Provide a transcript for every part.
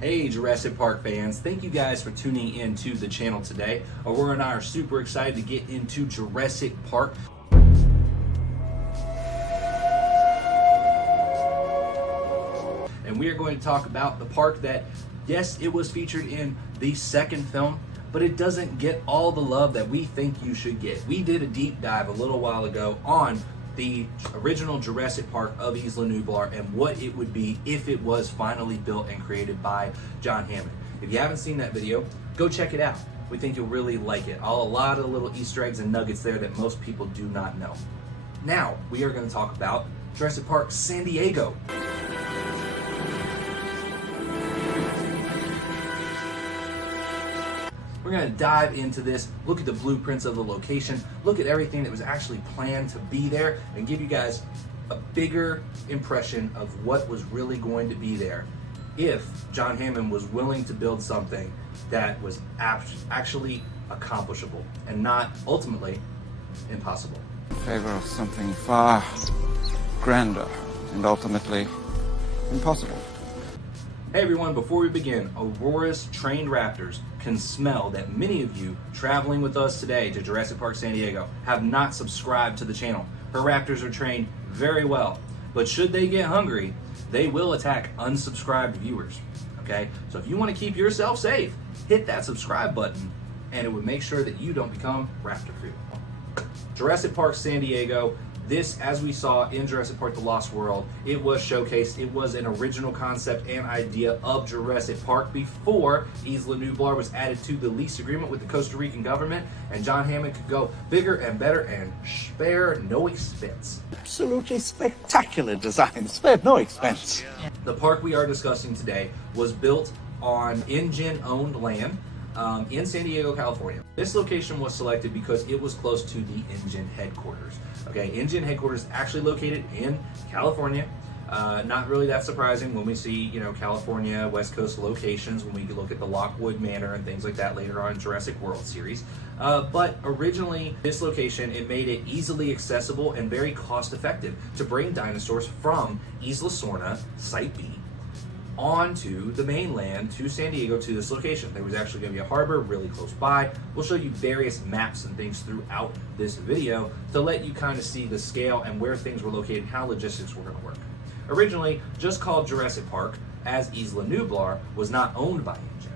Hey Jurassic Park fans, thank you guys for tuning in to the channel today. Aurora and I are super excited to get into Jurassic Park. And we are going to talk about the park that, yes, it was featured in the second film, but it doesn't get all the love that we think you should get. We did a deep dive a little while ago on the original Jurassic Park of Isla Nublar and what it would be if it was finally built and created by John Hammond. If you haven't seen that video, go check it out. We think you'll really like it. A lot of little Easter eggs and nuggets there that most people do not know. Now, we are going to talk about Jurassic Park San Diego. We're going to dive into this, look at the blueprints of the location, look at everything that was actually planned to be there, and give you guys a bigger impression of what was really going to be there if John Hammond was willing to build something that was actually accomplishable and not ultimately impossible. In favor of something far grander and ultimately impossible. Hey everyone, before we begin, Aurora's trained raptors can smell that many of you traveling with us today to Jurassic Park San Diego have not subscribed to the channel. Her raptors are trained very well, but should they get hungry, they will attack unsubscribed viewers, okay? So if you want to keep yourself safe, hit that subscribe button and it would make sure that you don't become raptor food. Jurassic Park San Diego. This, as we saw in Jurassic Park The Lost World, it was showcased. It was an original concept and idea of Jurassic Park before Isla Nublar was added to the lease agreement with the Costa Rican government, and John Hammond could go bigger and better and spare no expense. Absolutely spectacular design, spared no expense. The park we are discussing today was built on InGen-owned land in San Diego, California. This location was selected because it was close to the InGen headquarters. Okay, InGen headquarters actually located in California. Not really that surprising when we see, California West Coast locations, when we look at the Lockwood Manor and things like that later on in Jurassic World series. But originally, this location, it made it easily accessible and very cost effective to bring dinosaurs from Isla Sorna, Site B, onto the mainland to San Diego to this location. There was actually going to be a harbor really close by. We'll show you various maps and things throughout this video to let you kind of see the scale and where things were located and how logistics were going to work. Originally just called Jurassic Park, as Isla Nublar was not owned by InGen.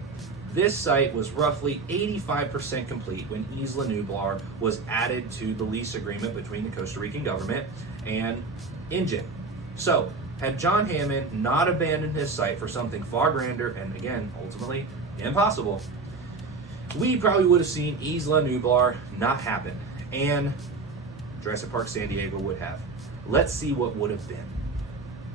This site was roughly 85% complete when Isla Nublar was added to the lease agreement between the Costa Rican government and InGen. So, had John Hammond not abandoned his site for something far grander and, again, ultimately impossible, we probably would have seen Isla Nublar not happen, and Jurassic Park San Diego would have. Let's see what would have been.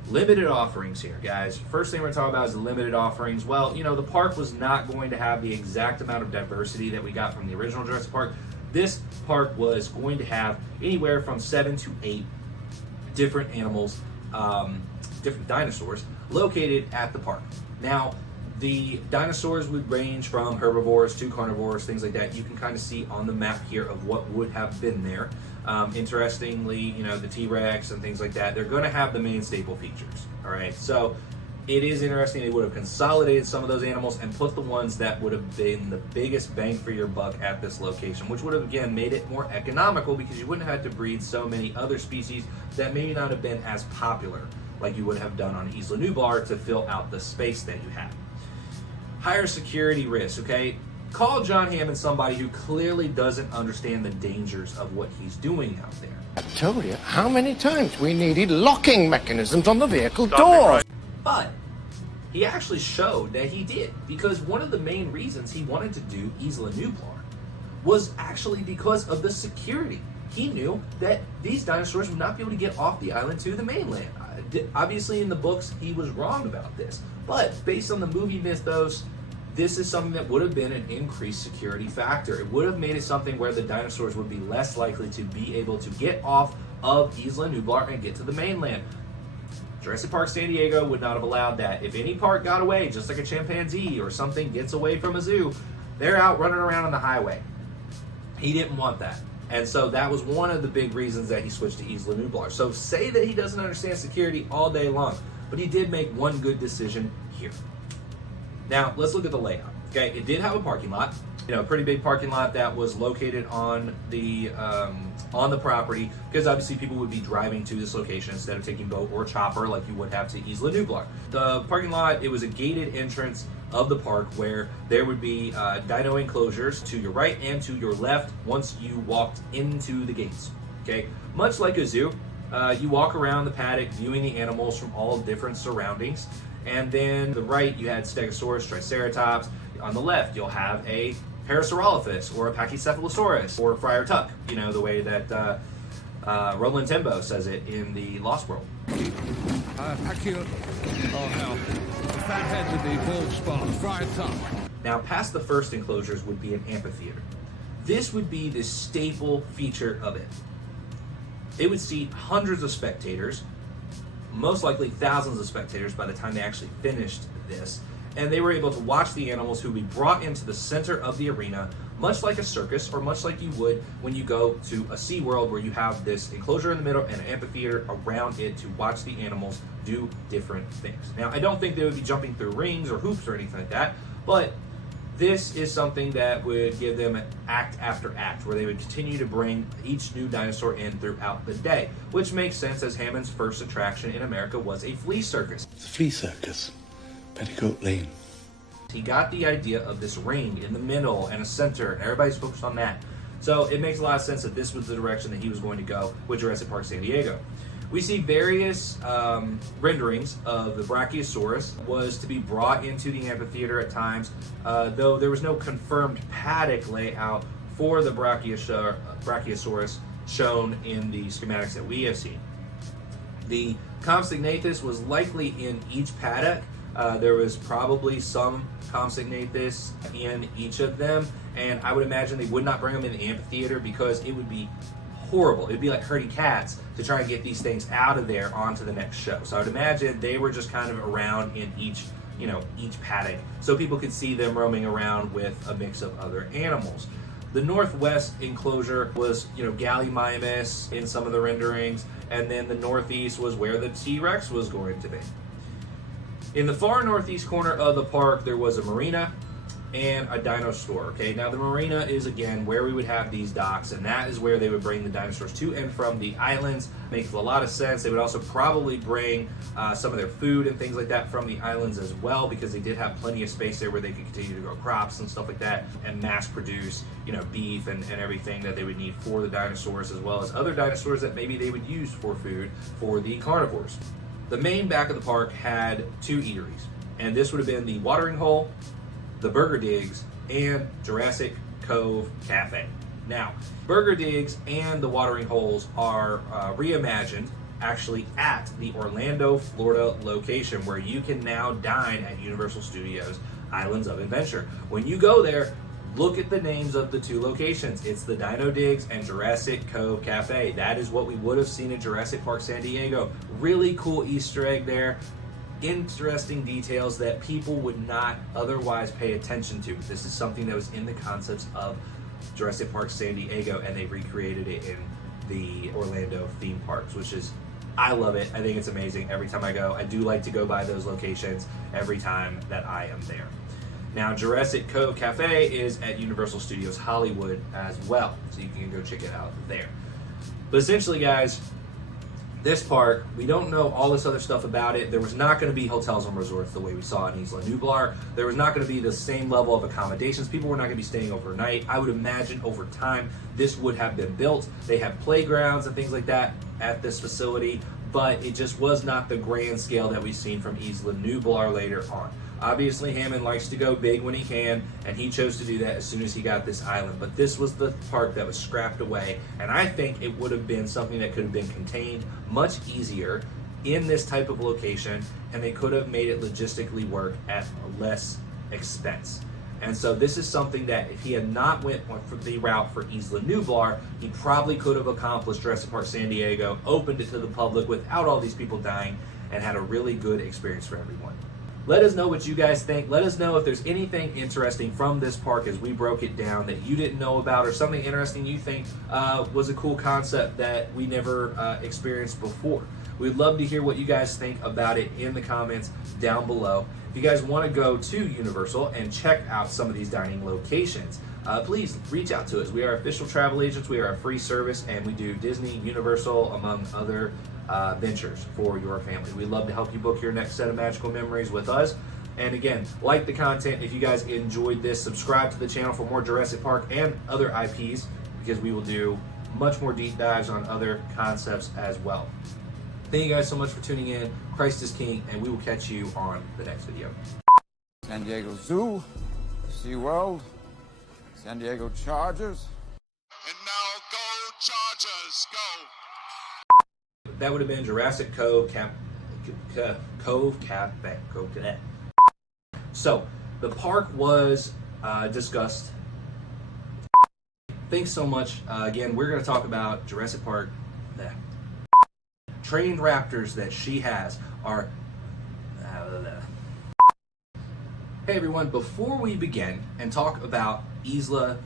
Limited offerings here, guys. First thing we're talking about is the limited offerings. Well, the park was not going to have the exact amount of diversity that we got from the original Jurassic Park. This park was going to have anywhere from 7 to 8 different animals, different dinosaurs located at the park. Now, the dinosaurs would range from herbivores to carnivores, things like that. You can kind of see on the map here of what would have been there. Interestingly, the T-Rex and things like that, they're going to have the main staple features. All right, so it is interesting they would have consolidated some of those animals and put the ones that would have been the biggest bang for your buck at this location, which would have, again, made it more economical because you wouldn't have had to breed so many other species that maybe not have been as popular like you would have done on Isla Nublar to fill out the space that you had. Higher security risks, okay? Call John Hammond somebody who clearly doesn't understand the dangers of what he's doing out there. I told you how many times we needed locking mechanisms on the vehicle doors. But he actually showed that he did, because one of the main reasons he wanted to do Isla Nublar was actually because of the security. He knew that these dinosaurs would not be able to get off the island to the mainland. Obviously in the books he was wrong about this, but based on the movie mythos, this is something that would have been an increased security factor. It would have made it something where the dinosaurs would be less likely to be able to get off of Isla Nublar and get to the mainland. Jurassic Park San Diego would not have allowed that. If any park got away, just like a chimpanzee or something gets away from a zoo, they're out running around on the highway. He didn't want that. And so that was one of the big reasons that he switched to Isla Nublar. So say that he doesn't understand security all day long, but he did make one good decision here. Now, let's look at the layout. Okay, it did have a parking lot, a pretty big parking lot that was located on the property, because obviously people would be driving to this location instead of taking boat or chopper like you would have to Isla Nublar. The parking lot, it was a gated entrance of the park where there would be dino enclosures to your right and to your left once you walked into the gates. Okay, much like a zoo, you walk around the paddock viewing the animals from all different surroundings, and then the right you had Stegosaurus, Triceratops. On the left you'll have a Parasaurolophus or a Pachycephalosaurus or Friar Tuck, the way that Roland Tembo says it in the Lost World. The fathead with the bald spot, Friar Tuck. Now, past the first enclosures would be an amphitheater. This would be the staple feature of it. It would seat hundreds of spectators, most likely thousands of spectators by the time they actually finished this, and they were able to watch the animals who would be brought into the center of the arena, much like a circus, or much like you would when you go to a SeaWorld, where you have this enclosure in the middle and an amphitheater around it to watch the animals do different things. Now, I don't think they would be jumping through rings or hoops or anything like that, but this is something that would give them act after act, where they would continue to bring each new dinosaur in throughout the day, which makes sense, as Hammond's first attraction in America was a flea circus. It's a flea circus, Petticoat Lane. He got the idea of this ring in the middle and a center, and everybody's focused on that. So it makes a lot of sense that this was the direction that he was going to go with Jurassic Park San Diego. We see various renderings of the Brachiosaurus was to be brought into the amphitheater at times, though there was no confirmed paddock layout for the Brachiosaurus shown in the schematics that we have seen. The Compsognathus was likely in each paddock. There was probably some Compsognathus in each of them, and I would imagine they would not bring them in the amphitheater because it would be horrible. It'd be like herding cats to try and get these things out of there onto the next show. So I would imagine they were just kind of around in each paddock, so people could see them roaming around with a mix of other animals. The northwest enclosure was, Gallimimus in some of the renderings, and then the northeast was where the T-Rex was going to be. In the far northeast corner of the park, there was a marina and a dino store. Okay, now the marina is again where we would have these docks, and that is where they would bring the dinosaurs to and from the islands. Makes a lot of sense. They would also probably bring some of their food and things like that from the islands as well, because they did have plenty of space there where they could continue to grow crops and stuff like that, and mass produce, beef and everything that they would need for the dinosaurs, as well as other dinosaurs that maybe they would use for food for the carnivores. The main back of the park had two eateries, and this would have been the Watering Hole, the Burger Digs, and Jurassic Cove Cafe. Now, Burger Digs and the Watering Holes are reimagined actually at the Orlando, Florida location, where you can now dine at Universal Studios Islands of Adventure. When you go there, look at the names of the two locations. It's the Dino Digs and Jurassic Cove Cafe. That is what we would have seen at Jurassic Park San Diego. Really cool Easter egg there. Interesting details that people would not otherwise pay attention to. This is something that was in the concepts of Jurassic Park San Diego, and they recreated it in the Orlando theme parks, which is, I love it. I think it's amazing. Every time I go, I do like to go by those locations every time that I am there. Now, Jurassic Cove Cafe is at Universal Studios Hollywood as well, so you can go check it out there. But essentially, guys, this park, we don't know all this other stuff about it. There was not going to be hotels and resorts the way we saw in Isla Nublar. There was not going to be the same level of accommodations. People were not going to be staying overnight. I would imagine over time this would have been built. They have playgrounds and things like that at this facility, but it just was not the grand scale that we've seen from Isla Nublar later on. Obviously, Hammond likes to go big when he can, and he chose to do that as soon as he got this island. But this was the park that was scrapped away, and I think it would have been something that could have been contained much easier in this type of location, and they could have made it logistically work at less expense. And so this is something that if he had not went for the route for Isla Nublar, he probably could have accomplished Jurassic Park San Diego, opened it to the public without all these people dying, and had a really good experience for everyone. Let us know what you guys think. Let us know if there's anything interesting from this park as we broke it down that you didn't know about, or something interesting you think was a cool concept that we never experienced before. We'd love to hear what you guys think about it in the comments down below. If you guys want to go to Universal and check out some of these dining locations, please reach out to us. We are official travel agents. We are a free service, and we do Disney, Universal, among other ventures for your family. We'd love to help you book your next set of magical memories with us. And again, like the content. If you guys enjoyed this, subscribe to the channel for more Jurassic Park and other IPs, because we will do much more deep dives on other concepts as well. Thank you guys so much for tuning in. Christ is King, and we will catch you on the next video. San Diego Zoo, SeaWorld, San Diego Chargers. And now go Chargers, go! That would have been Jurassic Cove So, the park was discussed. Thanks so much. Again, we're going to talk about Jurassic Park. Trained raptors that she has are... Hey everyone, before we begin and talk about Isla